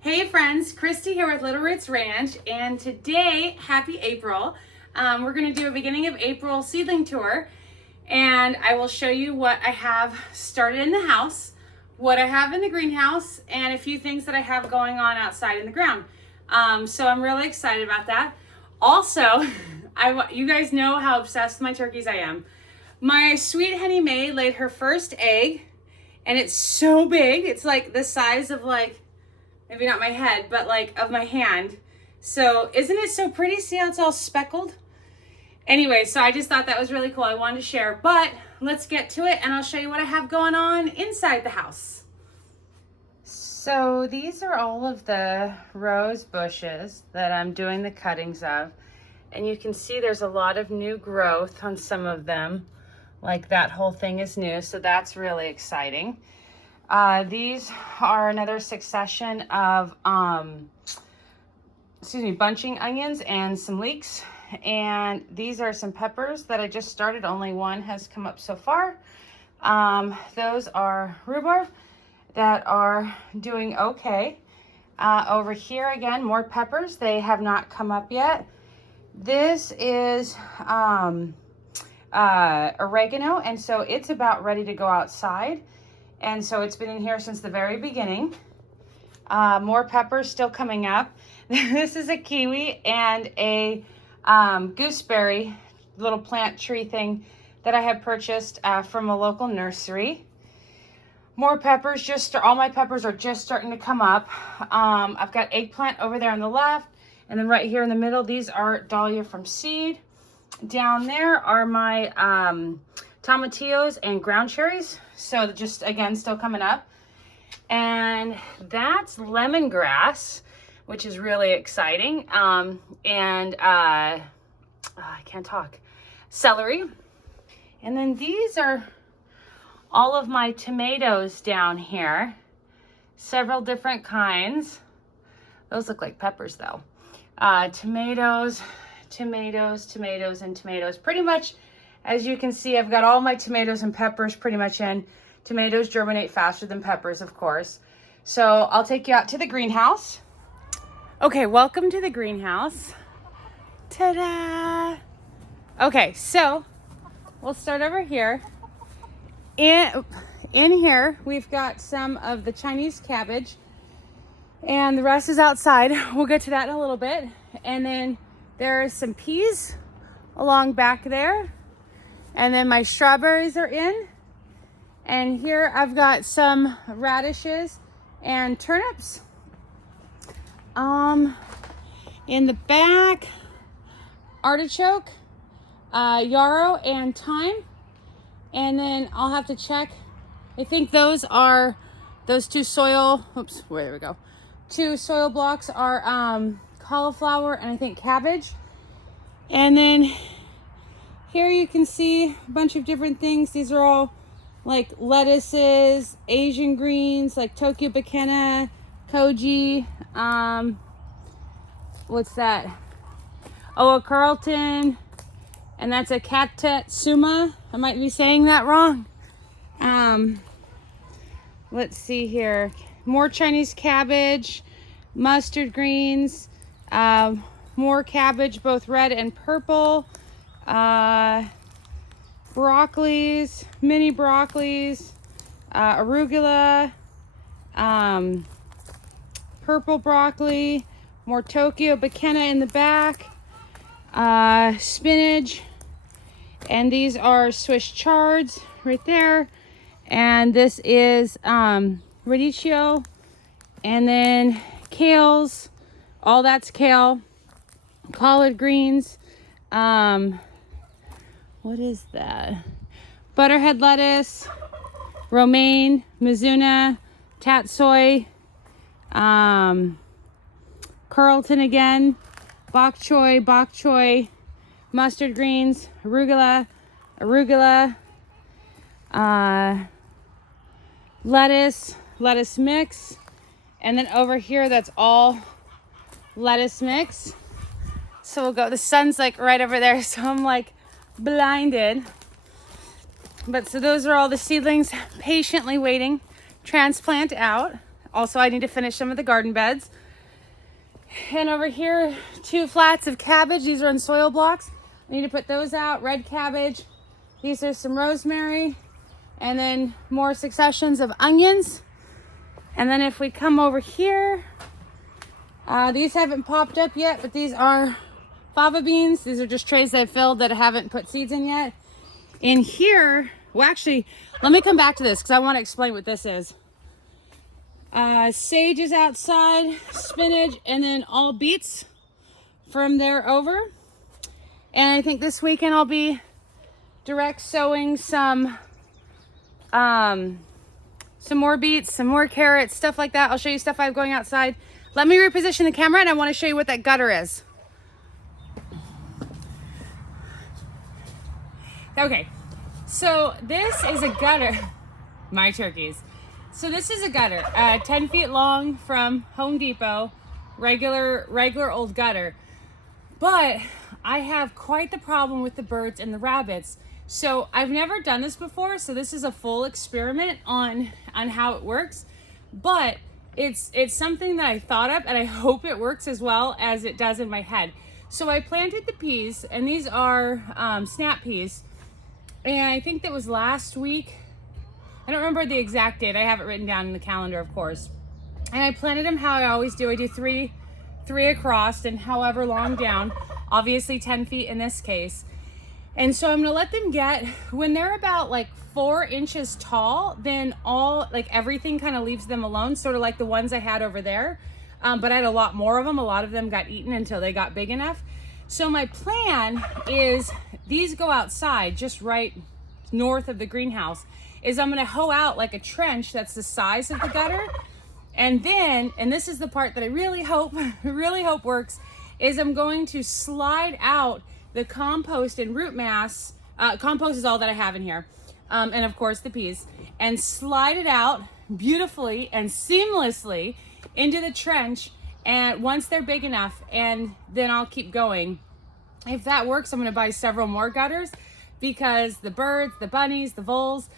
Hey friends, Christy here with Little Roots Ranch, and today, happy April. We're going to do a beginning of April seedling tour, and I will show you what I have started in the house, what I have in the greenhouse, and a few things that I have going on outside in the ground. So I'm really excited about that. Also, you guys know how obsessed with my turkeys I am. My sweet Henny May laid her first egg, and it's so big. It's like the size of maybe not my head, but like of my hand. So isn't it so pretty? See how it's all speckled? Anyway, so I just thought that was really cool. I wanted to share, but let's get to it and I'll show you what I have going on inside the house. So these are all of the rose bushes that I'm doing the cuttings of. And you can see there's a lot of new growth on some of them. Like that whole thing is new, so that's really exciting. These are another succession of bunching onions and some leeks. And these are some peppers that I just started. Only one has come up so far. Those are rhubarb that are doing okay. Over here again, more peppers. They have not come up yet. This is oregano, and so it's about ready to go outside. And so it's been in here since the very beginning. More peppers still coming up. This is a kiwi and a gooseberry little plant tree thing that I have purchased from a local nursery. More peppers, all my peppers are just starting to come up. I've got eggplant over there on the left, and then right here in the middle, these are dahlia from seed. Down there are my tomatillos and ground cherries. So just again, still coming up. And that's lemongrass, which is really exciting. I can't talk. Celery. And then these are all of my tomatoes down here. Several different kinds. Those look like peppers though. Tomatoes, and tomatoes. Pretty much, as you can see, I've got all my tomatoes and peppers pretty much in. Tomatoes germinate faster than peppers, of course. So I'll take you out to the greenhouse. Okay, welcome to the greenhouse. Ta-da! Okay, so we'll start over here. In here, we've got some of the Chinese cabbage, and the rest is outside. We'll get to that in a little bit. And then there are some peas along back there. And then my strawberries are in. And here I've got some radishes and turnips. In the back, artichoke, yarrow, and thyme. And then I'll have to check. I think those two soil blocks are cauliflower and I think cabbage. And then here you can see a bunch of different things. These are all like lettuces, Asian greens, like Tokyo Bakena, koji, what's that? Oh, a Carlton, and that's a Katetsuma. I might be saying that wrong. Let's see here. More Chinese cabbage, mustard greens, more cabbage, both red and purple. Broccolis, mini broccolis, arugula, purple broccoli, more Tokyo Bakena in the back, spinach, and these are Swiss chards right there, and this is radicchio, and then kales, all that's kale, collard greens, what is that? Butterhead lettuce, romaine, mizuna, tatsoi, Carlton again, bok choy, mustard greens, arugula, lettuce mix, and then over here that's all lettuce mix. So we'll go, the sun's like right over there, so I'm like blinded. But so those are all the seedlings patiently waiting transplant out. Also, I need to finish some of the garden beds. And over here, 2 flats of cabbage. These are in soil blocks. I need to put those out. Red cabbage. These are some rosemary. And then more successions of onions. And then if we come over here, these haven't popped up yet, but these are fava beans. These are just trays that I've filled that I haven't put seeds in yet. In here, well, actually, let me come back to this because I want to explain what this is. Sage is outside, spinach, and then all beets from there over. And I think this weekend I'll be direct sowing some more beets, some more carrots, stuff like that. I'll show you stuff I have going outside. Let me reposition the camera and I want to show you what that gutter is. Okay, so this is a gutter. My turkeys. So this is a gutter, 10 feet long from Home Depot, regular old gutter. But I have quite the problem with the birds and the rabbits. So I've never done this before, so this is a full experiment on how it works. But it's something that I thought of, and I hope it works as well as it does in my head. So I planted the peas, and these are snap peas. And I think that was last week. I don't remember the exact date. I have it written down in the calendar, of course. And I planted them how I always do. I do three across and however long down, obviously 10 feet in this case. And so I'm gonna let them get, when they're about like 4 inches tall, then everything kind of leaves them alone, sort of like the ones I had over there. But I had a lot more of them. A lot of them got eaten until they got big enough. So my plan is these go outside just right north of the greenhouse. Is I'm gonna hoe out like a trench that's the size of the gutter. And then, and this is the part that I really hope works, is I'm going to slide out the compost and root mass. Compost is all that I have in here. And of course the peas. And slide it out beautifully and seamlessly into the trench. And once they're big enough, and then I'll keep going. If that works, I'm gonna buy several more gutters because the birds, the bunnies, the voles,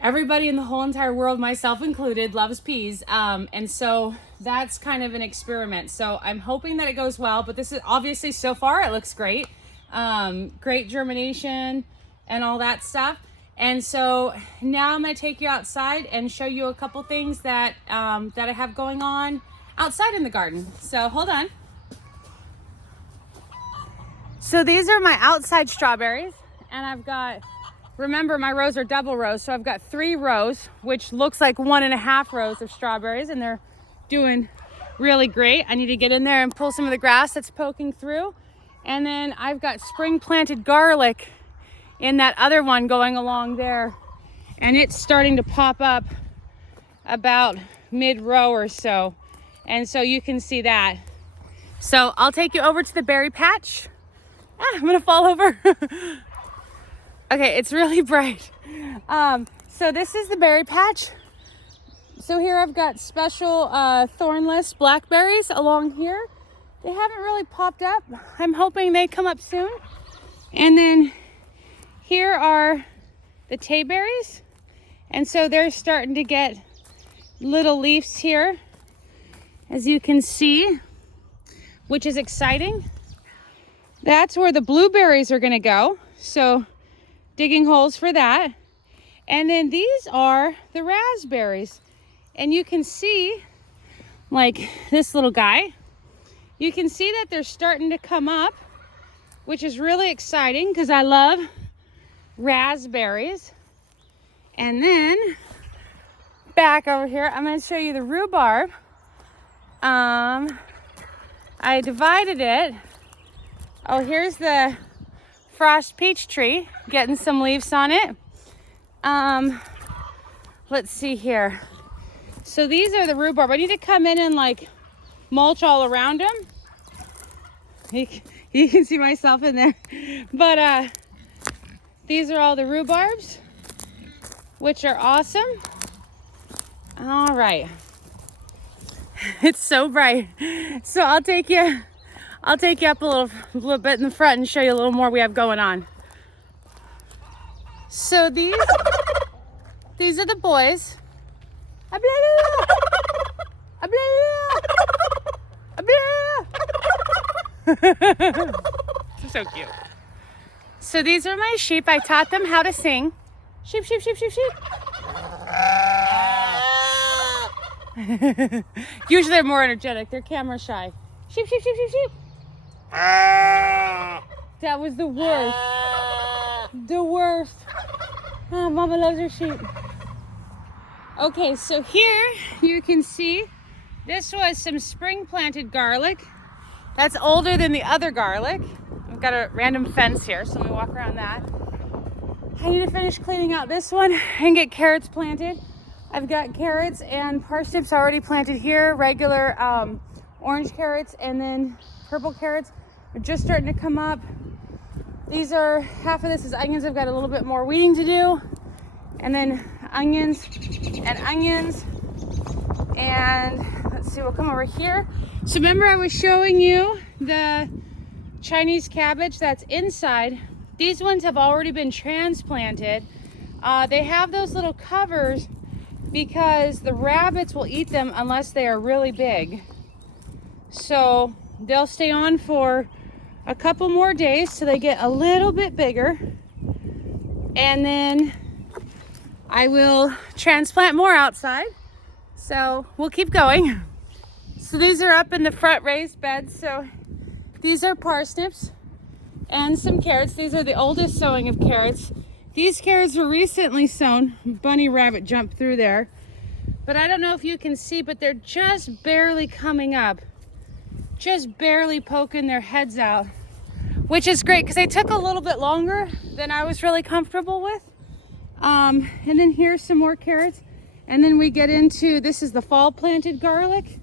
everybody in the whole entire world, myself included, loves peas. And so that's kind of an experiment. So I'm hoping that it goes well, but this is obviously so far, it looks great. Great germination and all that stuff. And so now I'm gonna take you outside and show you a couple things that I have going on outside in the garden. So hold on. So these are my outside strawberries, and I've got, remember my rows are double rows, so I've got 3 rows, which looks like 1.5 rows of strawberries, and they're doing really great. I need to get in there and pull some of the grass that's poking through. And then I've got spring planted garlic in that other one going along there, and it's starting to pop up about mid-row or so. And so you can see that. So I'll take you over to the berry patch. I'm gonna fall over. Okay, it's really bright. So this is the berry patch. So here I've got special thornless blackberries along here. They haven't really popped up. I'm hoping they come up soon. And then here are the tayberries. And so they're starting to get little leaves here, as you can see, which is exciting. That's where the blueberries are gonna go. So digging holes for that. And then these are the raspberries. And you can see, like this little guy, you can see that they're starting to come up, which is really exciting because I love raspberries. And then back over here, I'm going to show you the rhubarb. I divided it. Oh, here's the frost peach tree, getting some leaves on it. Let's see here. So these are the rhubarb. I need to come in and like mulch all around them. You can see myself in there. But these are all the rhubarbs, which are awesome. All right. It's so bright. So I'll take you up a little bit in the front and show you a little more we have going on. So these are the boys. So cute. So these are my sheep. I taught them how to sing. Sheep, sheep, sheep, sheep, sheep. Usually they're more energetic. They're camera shy. Sheep, sheep, sheep, sheep, sheep. That was the worst. The worst. Oh, Mama loves her sheep. Okay, so here you can see this was some spring planted garlic. That's older than the other garlic. I've got a random fence here, so let me walk around that. I need to finish cleaning out this one and get carrots planted. I've got carrots and parsnips already planted here, regular orange carrots, and then purple carrots are just starting to come up. These are, half of this is onions. I've got a little bit more weeding to do, and then onions and onions. And let's see, we'll come over here. So remember I was showing you the Chinese cabbage that's inside. These ones have already been transplanted. They have those little covers because the rabbits will eat them unless they are really big. So they'll stay on for a couple more days so they get a little bit bigger. And then I will transplant more outside. So we'll keep going. So these are up in the front raised beds. So these are parsnips and some carrots. These are the oldest sowing of carrots. These carrots were recently sown. Bunny rabbit jumped through there. But I don't know if you can see, but they're just barely coming up. Just barely poking their heads out. Which is great because they took a little bit longer than I was really comfortable with. And then here's some more carrots. And then we get into, this is the fall planted garlic.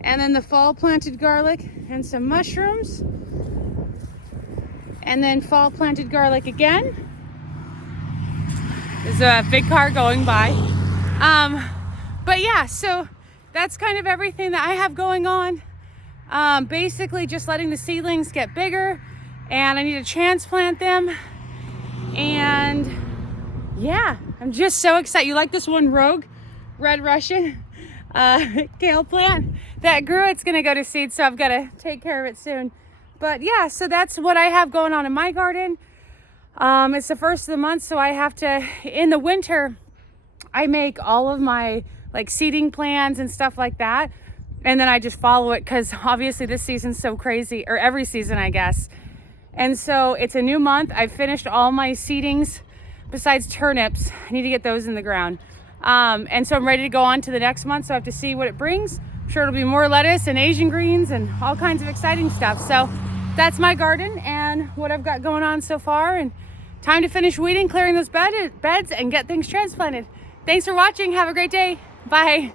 And then the fall planted garlic and some mushrooms. And then fall planted garlic again. There's a big car going by. But yeah, so that's kind of everything that I have going on. Basically just letting the seedlings get bigger, and I need to transplant them. And yeah, I'm just so excited. You like this one rogue red Russian kale plant that grew? It's gonna go to seed, so I've got to take care of it soon. But yeah, so that's what I have going on in my garden. It's the first of the month, so I have to, in the winter, I make all of my like seeding plans and stuff like that. And then I just follow it because obviously this season's so crazy, or every season, I guess. And so it's a new month. I've finished all my seedings besides turnips. I need to get those in the ground. And so I'm ready to go on to the next month. So I have to see what it brings. I'm sure it'll be more lettuce and Asian greens and all kinds of exciting stuff. So that's my garden and what I've got going on so far. And time to finish weeding, clearing those beds and get things transplanted. Thanks for watching. Have a great day. Bye.